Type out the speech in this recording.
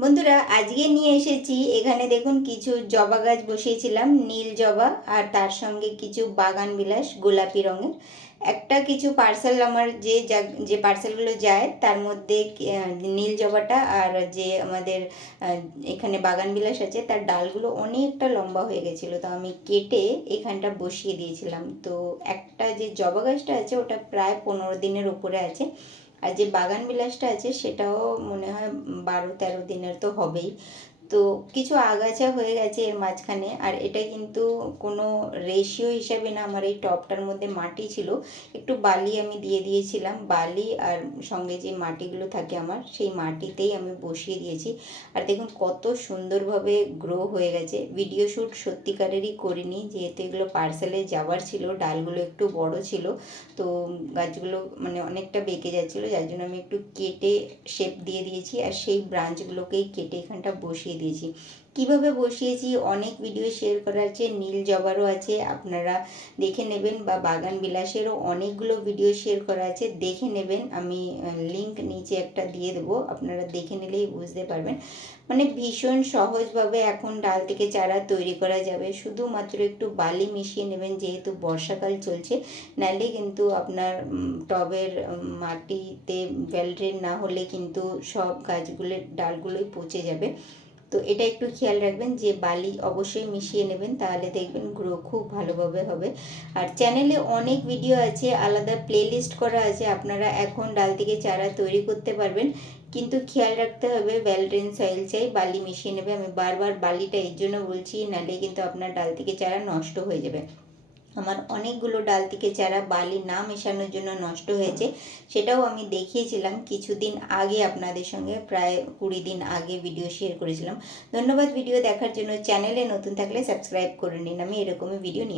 বন্ধুরা, আজকে নিয়ে এসেছি। এখানে দেখুন, কিছু জবা গাছ বসিয়েছিলাম, নীল জবা আর তার সঙ্গে কিছু বাগান বিলাস গোলাপি রঙের। একটা কিছু পার্সেল আমার যে যা- পার্সেলগুলো যায়, তার মধ্যে নীল জবাটা আর যে আমাদের এখানে বাগান বিলাস আছে, তার ডালগুলো অনেকটা লম্বা হয়ে গেছিল। তো আমি কেটে এখানটা বসিয়ে দিয়েছিলাম। তো একটা যে জবা গাছটা আছে, ওটা প্রায় পনেরো দিনের উপরে আছে। আর যে বাগান বিলাসটা আছে সেটাও মনে হয় বারো তেরো দিনের তো হবেই। তো কিছু আগাছা হয়ে গেছে এর মাঝখানে, আর এটা কিন্তু কোনো রেশিও হিসাবে না, আমার এই টবটার মধ্যে মাটি ছিল। একটু বালি আমি দিয়ে দিয়েছিলাম, বালি আর সঙ্গে যে মাটিগুলো থাকে আমার, সেই মাটিতেই আমি বসিয়ে দিয়েছি। আর দেখুন কত সুন্দরভাবে গ্রো হয়ে গেছে। ভিডিও শ্যুট সত্যিকারেরই করিনি, যেহেতু এগুলো পার্সেলে যাওয়ার ছিল, ডালগুলো একটু বড় ছিল, তো গাছগুলো মানে অনেকটা বেঁকে যাচ্ছিল, যার জন্য আমি একটু কেটে শেপ দিয়ে দিয়েছি, আর সেই ব্রাঞ্চগুলোকেই কেটে এখানটা বসিয়ে দিয়েছি। কীভাবে বসিয়েছি? অনেক ভিডিও শেয়ার করা আছে, নীল জবারও আছে, আপনারা দেখে নেবেন বা বাগান বিলাসেরও অনেকগুলো ভিডিও শেয়ার করা আছে, দেখে নেবেন। আমি লিংক নিচে একটা দিয়ে দেবো, আপনারা দেখে নিলেই বুঝতে পারবেন। মানে ভীষণ সহজভাবে এখন ডাল থেকে চারা তৈরি করা যাবে। শুধুমাত্র একটু বালি মিশিয়ে নেবেন, যেহেতু বর্ষাকাল চলছে, নাহলে কিন্তু আপনার টবের মাটিতে ওয়েল ড্রেন না হলে কিন্তু সব গাছগুলোর ডালগুলোই পচে যাবে। তো এটা একটু খেয়াল রাখবেন যে বালি অবশ্যই মিশিয়ে নেবেন, তাহলে দেখবেন গ্রো খুব ভালোভাবে হবে। আর চ্যানেলে অনেক ভিডিও আছে, আলাদা প্লেলিস্ট করা আছে, আপনারা এখন ডাল থেকে চারা তৈরি করতে পারবেন। কিন্তু খেয়াল রাখতে হবে ওয়েল ড্রেন সয়েল চাই, বালি মিশিয়ে নেবে। আমি বারবার বালিটা এর জন্য বলছি নালে কিন্তু আপনার ডাল থেকে চারা নষ্ট হয়ে যাবে। আমার অনেকগুলো ডাল থেকে চারা বালি না মেশানোর জন্য নষ্ট হয়েছে, সেটাও আমি দেখিয়েছিলাম কিছুদিন আগে আপনাদের সঙ্গে, প্রায় কুড়ি দিন আগে ভিডিও শেয়ার করেছিলাম। ধন্যবাদ ভিডিও দেখার জন্য। চ্যানেলে নতুন থাকলে সাবস্ক্রাইব করে নিন। আমি এরকমই ভিডিও নিয়ে